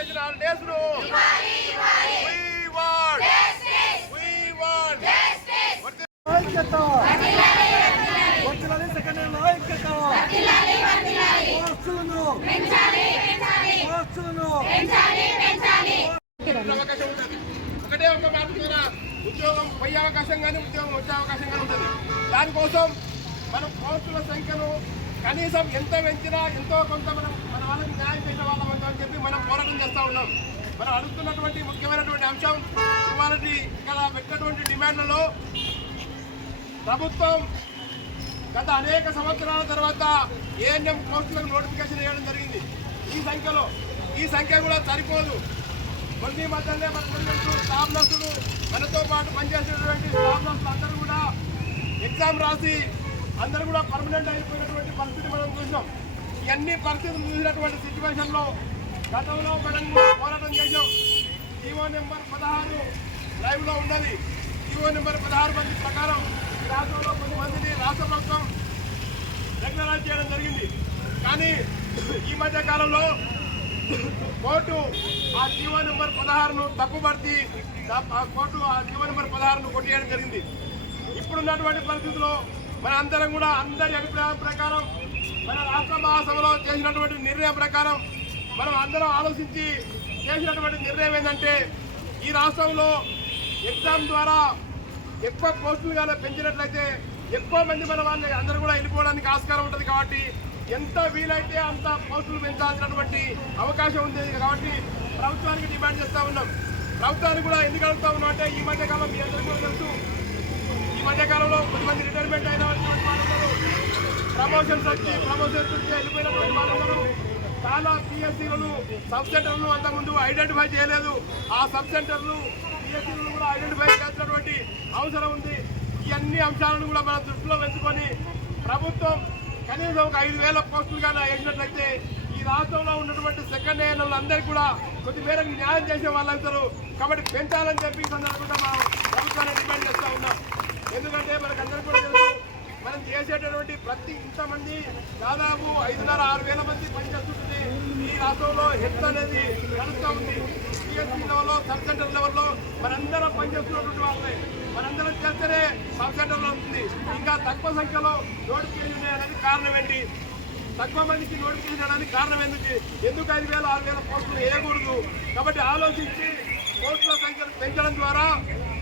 ఇవ్వాలి డేస్ను We want ఐక్యత సెకండ్ హ్యాండ్ ఐక్యత పోస్టులను పోస్టులను అవకాశం ఉంటుంది ఒకటే ఒక మాట ద్వారా ఉద్యోగం పోయే అవకాశం కానీ ఉద్యోగం వచ్చే అవకాశం కానీ ఉంటుంది దానికోసం మనం పోస్టుల సంఖ్యను కనీసం ఎంత పెంచినా ఎంతో కొంత మనం వాళ్ళకి న్యాయం చేసే వాళ్ళం అని చెప్పి మనం పోరాటం చేస్తూ ఉన్నాం. మనం అడుగుతున్నటువంటి ముఖ్యమైనటువంటి అంశం ఇవాళ ఇక్కడ పెట్టినటువంటి డిమాండ్లలో ప్రభుత్వం గత అనేక సంవత్సరాల తర్వాత ఏఎన్ఎం పోస్టులకు నోటిఫికేషన్ ఇవ్వడం జరిగింది. ఈ సంఖ్యలో ఈ సంఖ్య కూడా సరిపోదు. కొన్ని మధ్యనే మన పిల్లలు స్టాఫ్ నర్సులు మనతో పాటు పనిచేసినటువంటి స్టాఫ్ నర్సులు అందరూ కూడా ఎగ్జామ్ రాసి అందరూ కూడా పర్మనెంట్ అయిపోయినటువంటి పరిస్థితి మనం చూసినాం. ఎన్ని పరిస్థితులు చూసినటువంటి సిచ్యువేషన్లో గతంలో మనం పోరాటం చేశాం. జీవో నెంబర్ పదహారు లైవ్లో ఉన్నది. జీవో నెంబర్ పదహారు మంది ప్రకారం రాష్ట్రంలో కొంతమందిని రాష్ట్ర ప్రభుత్వం రెగ్యులరైజ్ చేయడం జరిగింది. కానీ ఈ మధ్య కాలంలో కోర్టు ఆ జీవో నెంబర్ పదహారును తప్పుపడిచి ఆ కోర్టు ఆ జీవో నెంబర్ పదహారును కొట్టేయడం జరిగింది. ఇప్పుడున్నటువంటి పరిస్థితుల్లో మన అందరం కూడా అందరి అభిప్రాయం ప్రకారం మన రాష్ట్ర మహాసభలో చేసినటువంటి నిర్ణయం ప్రకారం మనం అందరం ఆలోచించి చేసినటువంటి నిర్ణయం ఏంటంటే ఈ రాష్ట్రంలో ఎగ్జామ్ ద్వారా ఎక్కువ పోస్టులు కానీ పెంచినట్లయితే ఎక్కువ మంది మన వాళ్ళని అందరూ కూడా వెళ్ళిపోవడానికి ఆస్కారం ఉంటుంది కాబట్టి ఎంత వీలైతే అంత పోస్టులు పెంచాల్సినటువంటి అవకాశం ఉంది కాబట్టి ప్రభుత్వానికి డిమాండ్ చేస్తూ ఉన్నాం. ప్రభుత్వానికి కూడా ఎందుకు అడుగుతా ఉన్నాం అంటే ఈ మధ్యకాలం మీ అందరికీ తెలుసు. ఈ మధ్యకాలంలో కొంతమంది రిటైర్మెంట్ అయిన ప్రమోషన్స్ వచ్చి ప్రమోషన్స్ వచ్చి వెళ్ళిపోయినటువంటి వాళ్ళందరూ చాలా పిఎస్సీలను సబ్ సెంటర్లను అంతకుముందు ఐడెంటిఫై చేయలేదు. ఆ సబ్ సెంటర్లు పిఎస్సీలను కూడా ఐడెంటిఫై చేసినటువంటి అవసరం ఉంది. ఈ అన్ని అంశాలను కూడా మనం దృష్టిలో పెంచుకొని ప్రభుత్వం కనీసం ఒక ఐదు వేల పోస్టులు కానీ వేసినట్లయితే ఈ రాష్ట్రంలో ఉన్నటువంటి సెకండ్ హ్యాండ్ వాళ్ళందరికీ కూడా కొద్ది మేరకు న్యాయం చేసే వాళ్ళు కాబట్టి పెంచాలని చెప్పి సందర్భంగా మనం ప్రభుత్వాన్ని డిమాండ్ చేస్తూ ఉన్నాం. ఎందుకంటే మనకందరికీ కూడా మనం చేసేటటువంటి ప్రతి ఇంతమంది దాదాపు ఐదున్నర ఆరు వేల మంది పనిచేస్తుంటుంది. ఈ రాష్ట్రంలో హెల్త్ అనేది నడుస్తూ ఉంది. సిఎస్సీ లెవెల్లో సబ్ సెంటర్ లెవెల్లో మనందరం పనిచేస్తున్నటువంటి వాళ్ళే మనందరం చేస్తేనే సబ్ సెంటర్లో ఉంటుంది ఇంకా తక్కువ సంఖ్యలో నోటిఫికేషన్ అనేది కారణం ఏంటి? తక్కువ మందికి నోటిఫికేషన్ ఇవ్వడానికి కారణం ఎందుకు? ఎందుకు ఐదు వేల ఆరు వేల పోస్టులు వేయకూడదు? కాబట్టి ఆలోచించి పోస్టుల సంఖ్యను పెంచడం ద్వారా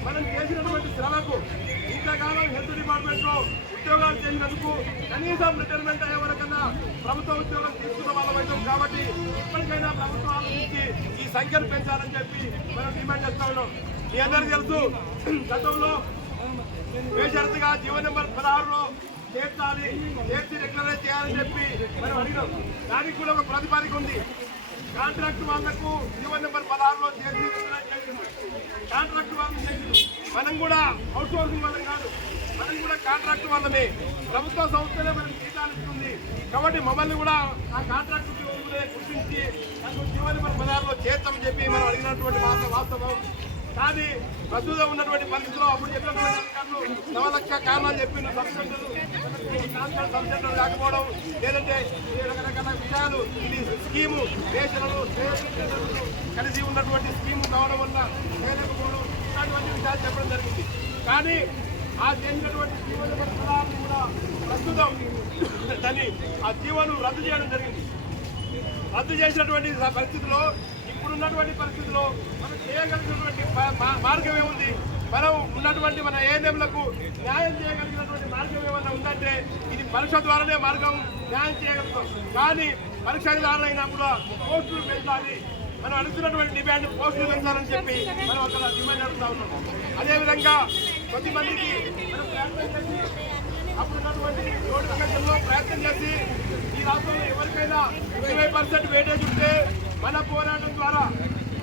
మనం చేసినటువంటి శ్రమకు మధ్యకాలం హెల్త్ డిపార్ట్మెంట్లో ఉద్యోగాలు చేసినందుకు కనీసం రిటైర్మెంట్ అయ్యే వరకన్నా ప్రభుత్వ ఉద్యోగం తీసుకున్న వాళ్ళమైతాం కాబట్టి ఇప్పటికైనా ప్రభుత్వం ఆలోచించి ఈ సంఖ్యను పెంచాలని చెప్పి మనం డిమాండ్ చేస్తా ఉన్నాం. మీ అందరికీ తెలుసు గతంలో బేషరతుగా జీవో నెంబర్ పదహారులో చేర్చాలి చేర్చి రెగ్యులరైజ్ చేయాలని చెప్పి మనం అడిగినాం. దానికి కూడా ఒక ప్రతిపాదిక ఉంది. కాంట్రాక్ట్ వాళ్ళకు జీవో నెంబర్ పదహారులో చేర్చి రెగ్యులరైజ్ చేసింది. కాంట్రాక్ట్ వాళ్ళు చేసింది. మనం కూడా అవుట్ సోర్సింగ్ వాళ్ళం కాదు. మనం కూడా కాంట్రాక్ట్ వాళ్ళమే. ప్రభుత్వ సంస్థలే మనకి జీతాలు ఇస్తుంది. కాబట్టి మమ్మల్ని కూడా ఆ కాంట్రాక్ట్ ఉద్యోగులే గుర్తించి జీవన జీవో నెంబర్ చెప్పి మనం అడిగినటువంటి వాస్త- వాస్తవం. కానీ ప్రస్తుతం ఉన్నటువంటి పరిస్థితిలో అప్పుడు చెప్పినటువంటి అధికారులు నవలక్ష కారణాలు చెప్పిండు సబ్సెంటర్లు ట్రాన్స్ఫర్ సబ్సెంటర్ లేదంటే రకరకాల విషయాలు ఇది స్కీము రేషన్లు రేషన్లు కలిసి ఉన్నటువంటి స్కీము కావడం వల్ల చేయలేకపోవడం ఇలాంటివన్నీ విషయాలు చెప్పడం జరిగింది. కానీ ఆ చేసినటువంటి జీవన కూడా ప్రస్తుతం దాన్ని ఆ జీవోను రద్దు చేయడం జరిగింది. రద్దు చేసినటువంటి పరిస్థితిలో ఇప్పుడున్నటువంటి పరిస్థితిలో మనం చేయగలిగినటువంటి ప- మార్గం ఏముంది? మనం ఉన్నటువంటి మన ఏఎన్ఎంలకు న్యాయం చేయగలిగినటువంటి మార్గం ఏమన్నా ఉందంటే ఇది పరీక్ష ద్వారానే మార్గం న్యాయం చేయగలుగుతాం. కానీ పరీక్ష ద్వారా అయినా కూడా పోస్టులు పెంచాలి మనం అడుగుతున్నటువంటి డిమాండ్ పోస్టులు పెంచాలని చెప్పి మనం అక్కడ డిమాండ్ అడుగుతా ఉన్నాం. అదేవిధంగా కొద్దిమందికి మనం ప్రయత్నం చేసి అప్పుడున్నటువంటి ప్రయత్నం చేసి ఈ రాష్ట్రంలో ఎవరికైనా ఇరవై పర్సెంట్ వేటేజ్ ఉంటే మన పోరాటం ద్వారా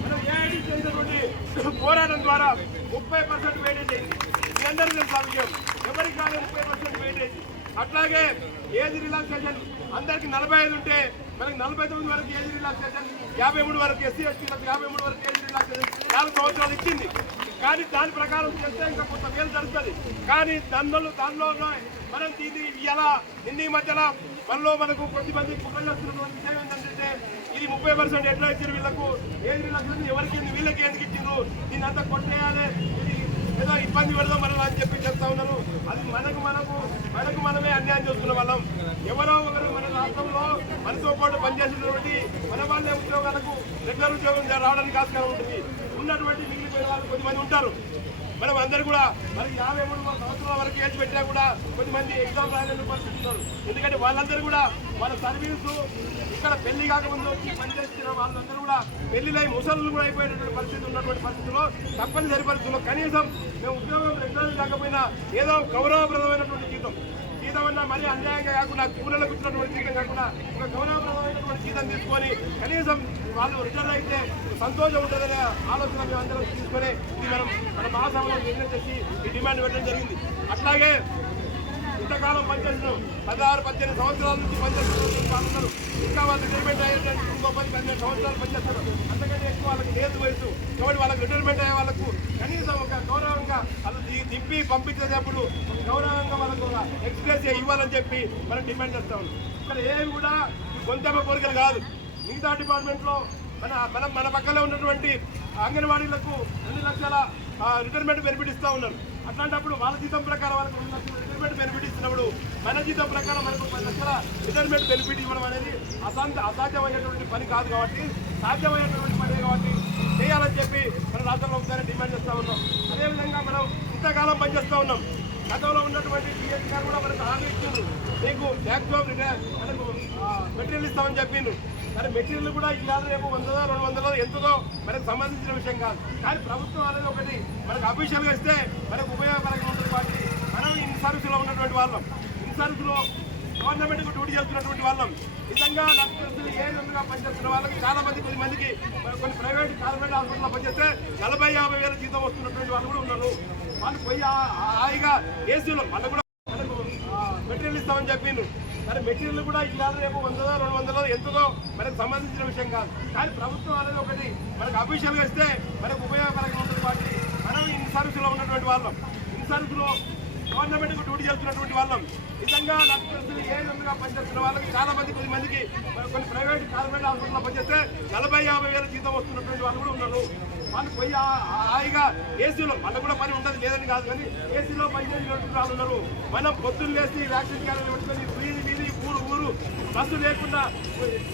మనం ఏఐడి చేసినటువంటి పోరాటం ద్వారా ముప్పై పర్సెంట్ వేటేజ్ అయింది. మీ తెలుసు విషయం. ఎవరికి కానీ ముప్పై పర్సెంట్ వేటేజ్. అట్లాగే ఏజ్ రిలాక్సేషన్ అందరికి నలభై ఐదు ఉంటే మనకి నలభై తొమ్మిది వరకు ఏజ్ రిలాక్సేషన్ యాభై మూడు వరకు ఎస్సీ ఎస్టీలకు యాభై మూడు వరకు ఏజ్ రిలాక్సేషన్ నాలుగు సంవత్సరాలు ఇచ్చింది. కానీ దాని ప్రకారం చేస్తే ఇంకా కొంత మేలు జరుగుతుంది. కానీ దానిలో దానిలో మనం దీన్ని ఇలా నిన్న మధ్యన మనలో మనకు కొద్దిమంది కుట్రలు వస్తున్నటువంటి విషయం ఏంటంటే ఇది ముప్పై పర్సెంట్ ఎట్లా ఇచ్చారు వీళ్ళకు? ఏది రిలాక్సేషన్ ఎవరికి వీళ్ళకి ఎందుకు ఇచ్చిండ్రు? దీన్ని అంతా కొట్టేయాలి. ఇది ఏదో ఇబ్బంది పెడదాం మనం అని చెప్పి చెప్తా ఉన్నారు. అది మనకు మనకు మనకు మనమే అన్యాయం చేస్తున్న వాళ్ళం. ఎవరో ఒకరు మన రాష్ట్రంలో మనతో పాటు పనిచేసినటువంటి మన వాళ్ళే ఉద్యోగాలకు రెగ్యులర్ ఉద్యోగం రావడానికి ఆస్కారం ఉంటుంది. ఉన్నటువంటి మిగిలిపోయిన వాళ్ళు కొంతమంది ఉంటారు. మనం అందరూ కూడా మనకి యాభై మూడు సంవత్సరాల వరకు ఏజ్ పెట్టినా కూడా కొంతమంది ఎగ్జామ్ రాయలేని పరిస్థితి ఉన్నారు. ఎందుకంటే వాళ్ళందరూ కూడా వాళ్ళ సర్వీసు ఇక్కడ పెళ్ళి కాకముందు వచ్చి పనిచేస్తున్న వాళ్ళందరూ కూడా పెళ్ళిలై ముసలు కూడా అయిపోయినటువంటి పరిస్థితి ఉన్నటువంటి పరిస్థితుల్లో తప్పనిసరి పరిస్థితుల్లో కనీసం మేము ఉద్యోగం రెగ్యులర్ కాకపోయినా ఏదో గౌరవప్రదమైనటువంటి జీతం మరీ అన్యాయంగా కాకుండా కూలీలకు ఇచ్చినటువంటి జీతం కాకుండా ఒక గౌరవప్రదమైనటువంటి జీతం తీసుకొని కనీసం వాళ్ళు రిటర్న్ అయితే సంతోషం ఉంటుందనే ఆలోచన మేము అందరం తీసుకొని ఇది మనం మన మహాసభలో నిర్ణయం చేసి ఈ డిమాండ్ పెట్టడం జరిగింది. అట్లాగే ఇంతకాలం పనిచేస్తున్నాం పదహారు పద్దెనిమిది సంవత్సరాల నుంచి పనిచేస్తున్నారు వాళ్ళందరూ ఇంకా వాళ్ళు రిటైర్మెంట్ అయ్యేటువంటి ఇంకో పది పదిహేను సంవత్సరాలు పనిచేస్తారు. అంతకంటే ఎక్కువ వాళ్ళకి లేదు వయసు. కాబట్టి వాళ్ళకి రిటైర్మెంట్ అయ్యే వాళ్ళకు కనీసం ఒక గౌరవంగా వాళ్ళు తిప్పి పంపించేటప్పుడు గౌరవంగా వాళ్ళకు ఒక ఎక్స్ప్రెస్ ఇవ్వాలని చెప్పి మనం డిమాండ్ చేస్తాం ఇక్కడ ఏవి కూడా గొంతెమ్మ కోరికలు కాదు. మిగతా డిపార్ట్మెంట్లో మన మన మన పక్కనే ఉన్నటువంటి అంగన్వాడీలకు రెండు లక్షల రిటైర్మెంట్ బెనిఫిట్ ఇస్తూ ఉన్నారు. అట్లాంటప్పుడు వాళ్ళ జీతం ప్రకారం వాళ్ళకి రెండు లక్షలు రిటైర్మెంట్ బెనిఫిట్ ఇస్తున్నప్పుడు మన జీతం ప్రకారం మనకు పది లక్షల రిటైర్మెంట్ బెనిఫిట్ ఇవ్వడం అనేది అసాధ్య అసాధ్యమైనటువంటి పని కాదు కాబట్టి సాధ్యమైనటువంటి పని కాబట్టి చేయాలని చెప్పి మన రాష్ట్రంలో ఒకసారి డిమాండ్ చేస్తూ ఉన్నాం. అదేవిధంగా మనం ఇంతకాలం పనిచేస్తూ ఉన్నాం. గతంలో ఉన్నటువంటి టీఎస్ గారు కూడా మనకు హామీ ఇచ్చిండ్రు. మీకు మ్యాక్సిమం మనకు మెటీరియల్ ఇస్తామని చెప్పిండ్రు. కానీ మెటీరియల్ కూడా ఇలా రేపు వందలో రెండు వందలో ఎంతదో మనకు సంబంధించిన విషయం కాదు. కానీ ప్రభుత్వం అనేది ఒకటి మనకు అఫీషియల్గా ఇస్తే మనకు ఉపయోగకరంగా ఉంటుంది కాబట్టి మనం ఇన్ సర్వీసులో ఉన్నటువంటి వాళ్ళం. ఇన్ సర్వీస్లో గవర్నమెంట్కు డ్యూటీ చేస్తున్నటువంటి వాళ్ళం. నిజంగా నాకు తెలిసి ఏ విధంగా పనిచేస్తున్న వాళ్ళకి చాలా మంది కొద్ది మందికి కొన్ని ప్రైవేట్ కార్పొరేట్ హాస్పిటల్లో పనిచేస్తే నలభై యాభై వేల జీతం వస్తున్నటువంటి వాళ్ళు కూడా ఉన్నారు. వాళ్ళు పోయి హాయిగా ఏసీలో వాళ్ళు కూడా మనకు మెటీరియల్ ఇస్తామని చెప్పిండు. కానీ మెటీరియల్ కూడా ఇవాళ రేపు వందలో రెండు వందలో ఎంతదో మనకు సంబంధించిన విషయం కాదు. కానీ ప్రభుత్వం అనేది ఒకటి. మనకు అఫీషియల్గా ఇస్తే మనకు ఉపయోగకరంగా ఉంటుంది కాబట్టి మనం ఇన్ సర్వీసులో ఉన్నటువంటి వాళ్ళం. ఇన్సర్వీసులో గవర్నమెంట్కు డ్యూటీ చేస్తున్నటువంటి వాళ్ళం. నిజంగా నాకు తెలిసి ఏ విధంగా పనిచేస్తున్న వాళ్ళకి చాలా మంది కొద్ది మందికి కొన్ని ప్రైవేట్ గవర్నమెంట్ హాస్పిటల్లో పనిచేస్తే నలభై యాభై వేల జీతం వస్తున్నటువంటి వాళ్ళు కూడా ఉన్నారు. వాళ్ళు పోయి హాయిగా ఏసీలో వాళ్ళకు కూడా పని ఉండదు లేదని కాదు కానీ ఏసీలో పనిచేసినటువంటి వాళ్ళు ఉన్నారు. మనం పొద్దున్న లేసి వ్యాక్సిన్ క్యారెట్ పెట్టుకొని ఫ్రీ ఊరు ఊరు బస్సు లేకుండా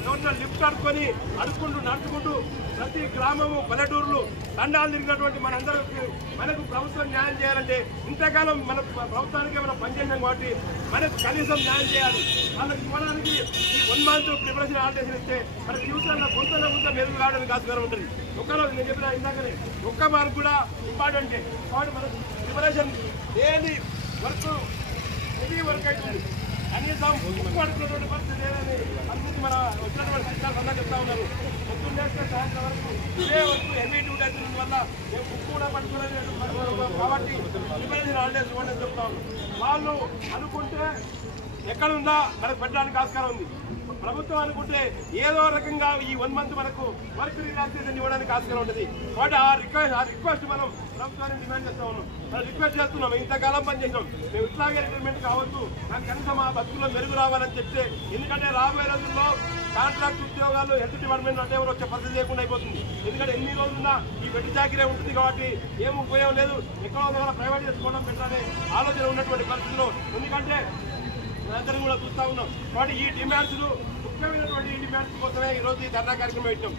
ఎవరన్నా లిఫ్ట్ ఆడుకొని అడుక్కుంటూ నడుచుకుంటూ ప్రతి గ్రామము పల్లెటూరులు దండాలు తిరిగినటువంటి మనందరికీ మనకు ప్రభుత్వం న్యాయం చేయాలంటే ఇంతకాలం మన ప్రభుత్వానికి మనం పనిచేసాం కాబట్టి మనకు కనీసం న్యాయం చేయాలి. వాళ్ళకి ఇవ్వడానికి ఈ వన్ మంత్ ప్రిపరేషన్ ఆల్టేషన్ ఇస్తే మన ఫ్యూచర్లో కొంత కొంత మెరుగు కావడానికి ఆస్కారం ఉంటుంది. ఒక్కరోజు నేను చెప్పిన ఇందాకనే ఒక్క మార్క్ కూడా ఇంపార్టెంటే. కాబట్టి మన ప్రిపరేషన్ ఏది వర్క్ హెవీ వర్క్ అవుతుంది కనీసం బుక్ పరిస్థితి లేదని అందుకు మన వచ్చినటువంటి సర్కార్ అందరూ చెప్తా ఉన్నారు. పొద్దున్న సాయంత్రం వరకు ఇదే వరకు హెవీ డ్యూటీ అవుతున్న వల్ల మేము బుక్ కూడా పట్టుకోలేదు కాబట్టి హాలిడేస్ ఇవ్వండి అని వాళ్ళు అనుకుంటే ఎక్కడుందా మనకు పెట్టడానికి ఆస్కారం ఉంది. ప్రభుత్వం అనుకుంటే ఏదో రకంగా ఈ వన్ మంత్ మనకు వర్క్ రిలాక్సేషన్ ఇవ్వడానికి ఆస్కారం ఉంటుంది. కాబట్టి ఆ రిక్వెస్ట్ ఆ రిక్వెస్ట్ మనం ప్రభుత్వానికి డిమాండ్ చేస్తా ఉన్నాం. మనం రిక్వెస్ట్ చేస్తున్నాం. ఇంతకాలం పనిచేసాం మేము ఇట్లాగే రిటైర్మెంట్ కావచ్చు నాకు కనీసం ఆ బతుకులో మెరుగు రావాలని చెప్తే ఎందుకంటే రాబోయే రోజుల్లో కాంట్రాక్ట్ ఉద్యోగాలు హెల్త్ డిపార్ట్మెంట్ అంటే ఎవరు వచ్చే పరిస్థితి లేకుండా అయిపోతుంది. ఎందుకంటే ఎన్ని రోజులున్నా ఈ వెట్టి చాకరీ ఉంటుంది కాబట్టి ఏం ఉపయోగం లేదు. ఎక్కడో ప్రైవేట్ చేసుకోవడం పెట్టాలనే ఆలోచన ఉన్నటువంటి పరిస్థితుల్లో ఎందుకంటే అందరం కూడా చూస్తా ఉన్నాం. కాబట్టి ఈ డిమాండ్స్ ముఖ్యమైనటువంటి ఈ డిమాండ్స్ కోసమే ఈ రోజు ఈ ధర్నా కార్యక్రమం పెట్టాం.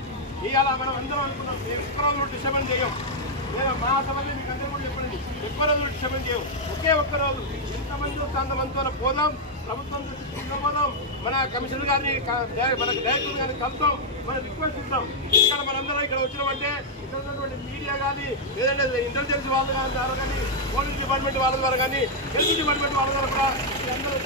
ఇవాళ మనం అందరం అనుకున్నాం మేము ఎక్కువ రోజులు డిస్టర్బెన్స్ చేయం. నేను మా సభలో మీకు అందరూ కూడా చెప్పండి ఎక్కువ రోజులు డిస్టర్బెన్స్ చేయం. ఒకే ఒక్క రోజు ఎంతమంది వస్తే అంతమందితో పోదాం ప్రభుత్వం పోదాం మన కమిషనర్ గారిని క- మన డైరెక్టర్ గారిని కలుద్దాం మనం రిక్వెస్ట్ ఇద్దాం. ఇక్కడ మనందరం ఇక్కడ వచ్చినామంటే ఇక్కడ ఉన్నటువంటి మీడియా కానీ లేదంటే ఇంటెలిజెన్స్ వాళ్ళ కానీ ద్వారా కానీ పోలీస్ డిపార్ట్మెంట్ వాళ్ళ ద్వారా కానీ హెల్త్ డిపార్ట్మెంట్ వాళ్ళ ద్వారా కూడా అందరూ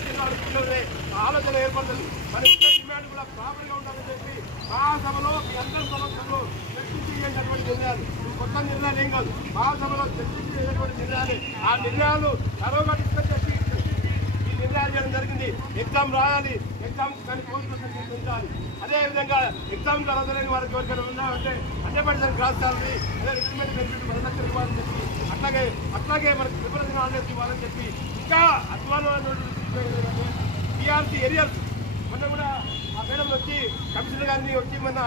ఆలోచన ఏర్పడుతుంది. మన డిమాండ్ కూడా ప్రాపర్గా ఉండాలని చెప్పి మహాసభలో మీ అందరి సమస్యలు చర్చించేటటువంటి నిర్ణయాలు. కొత్త నిర్ణయాలు ఏం కాదు. మహాసభలో చర్చించేటటువంటి నిర్ణయాలు. ఆ నిర్ణయాలు తరోగా డిస్కస్ చేసి ఈ చేయడం జరిగింది. ఎగ్జామ్ రాయాలి. ఎగ్జామ్ కానీ పోస్ట్ పెంచాలి అదే విధంగా ఎగ్జామ్ రాదని వారికి ఎవరికైనా ఉన్నామంటే హండ్రెడ్ పర్సెంట్ క్రాస్ సాలరీ అదే రిక్రూట్మెంట్ బెనిఫిట్ పది లక్షలు ఇవ్వాలని చెప్పి అట్లాగే అట్లాగే మనకి ప్రిపరేషన్ ఆల్రెడీ ఇవ్వాలని చెప్పి ఇంకా అధ్వానమైనటువంటి టీఆర్సీ ఏరియాస్ మొన్న కూడా మేడం వచ్చి కమిషనర్ గారిని వచ్చి మన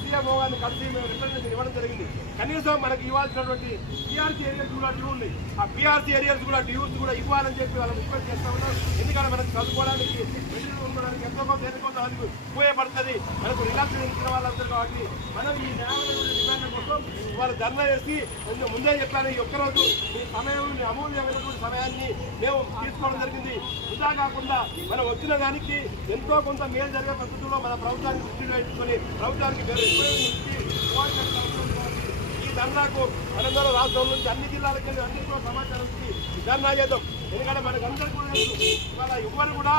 సీఎంఓ గారిని కలిసి మేము రిప్రజెంటేషన్ ఇవ్వడం జరిగింది. కనీసం మనకి ఇవ్వాల్సినటువంటి పీఆర్సీ ఏరియాస్ కూడా డ్యూ ఆ పీఆర్సీ ఏరియాస్ కూడా డ్యూస్ కూడా ఇవ్వాలని చెప్పి వాళ్ళని రిక్వెస్ట్ చేస్తా ఉన్నాం. ఎందుకంటే మనకి చదువుకోవడానికి ఉండడానికి ఎంతో కొంత ఎంతో కొంత అది ఉపయోగపడుతుంది. మనకు రిలాక్సేషన్ ఇచ్చిన వాళ్ళందరూ కాబట్టి మనం ఈ న్యాయమైన డిమాండ్ కోసం వాళ్ళు ధర్నా చేసి కొంచెం ముందే చెప్పాను ఈ ఒక్కరోజు మీ సమయం ఈ అమూల్యమైనటువంటి సమయాన్ని మేము తీసుకోవడం జరిగింది. వృధా కాకుండా మనం వచ్చిన దానికి ఎంతో కొంత మేలు జరిగే పద్ధతుల్లో మన ప్రభుత్వానికి దృష్టిలో పెట్టుకొని ప్రభుత్వానికి వేరే ఈ ధర్నాకు తెలంగాణ రాష్ట్రం నుంచి అన్ని జిల్లాలకు వెళ్ళి అన్నింటిలో సమాచారం ఇచ్చి ధర్నా చేద్దాం. ఎందుకంటే మనకు అందరికీ కూడా ఇవాళ ఎవరు కూడా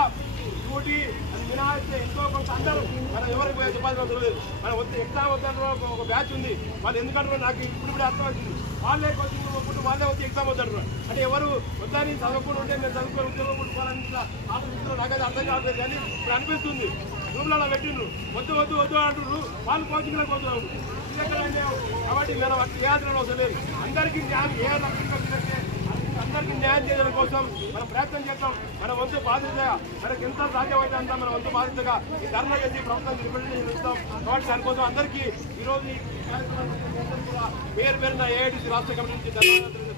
డ్యూటీ అని మినహాయిస్తే ఎంతో కొంత అందరూ మనం ఎవరికి చెప్పాల్సిన తెలియదు మనం వద్ద ఎగ్జామ్ వద్దంటారు ఒక బ్యాచ్ ఉంది. వాళ్ళు ఎందుకంటారు నాకు ఇప్పుడు కూడా అర్థమవుతుంది వాళ్ళే కోచింగ్ కొట్టుకుంటూ వాళ్ళే వచ్చి ఎగ్జామ్ వద్దంటారు అంటే ఎవరు వద్దని చదువుకుని ఉంటే నేను చదువుకొని ఉద్యోగం కొట్టుకోవాలని ఇట్లా ఆలోచిస్తున్నారు నాకైతే అర్థం కావట్లేదు కానీ ఇప్పుడు అనిపిస్తుంది. రూమ్లలో పెట్టిండ్రు. వద్దు వద్దు వద్దు అంటున్నారు వాళ్ళు కోచింగ్లో పోతున్నారు. కాబట్టి మనం అట్లా చేయాల్సిన అవసరం లేదు. అందరికీ న్యాయం ఏ అందరికీ న్యాయం చేయడం కోసం మనం ప్రయత్నం చేస్తాం. మన వంతు బాధ్యతగా మనకి ఎంత సాధ్యమైతే అంతా మన వంతు బాధ్యతగా ఈ ధర్నా చేసి ప్రభుత్వం రిప్రజెంటేషన్ ఇస్తాం కాబట్టి దానికోసం అందరికీ ఈరోజు ఈ కార్యక్రమానికి పేరు పేరున ఏఐటీసీ రాష్ట్ర కమిటీ నుంచి ధన్యవాదాలు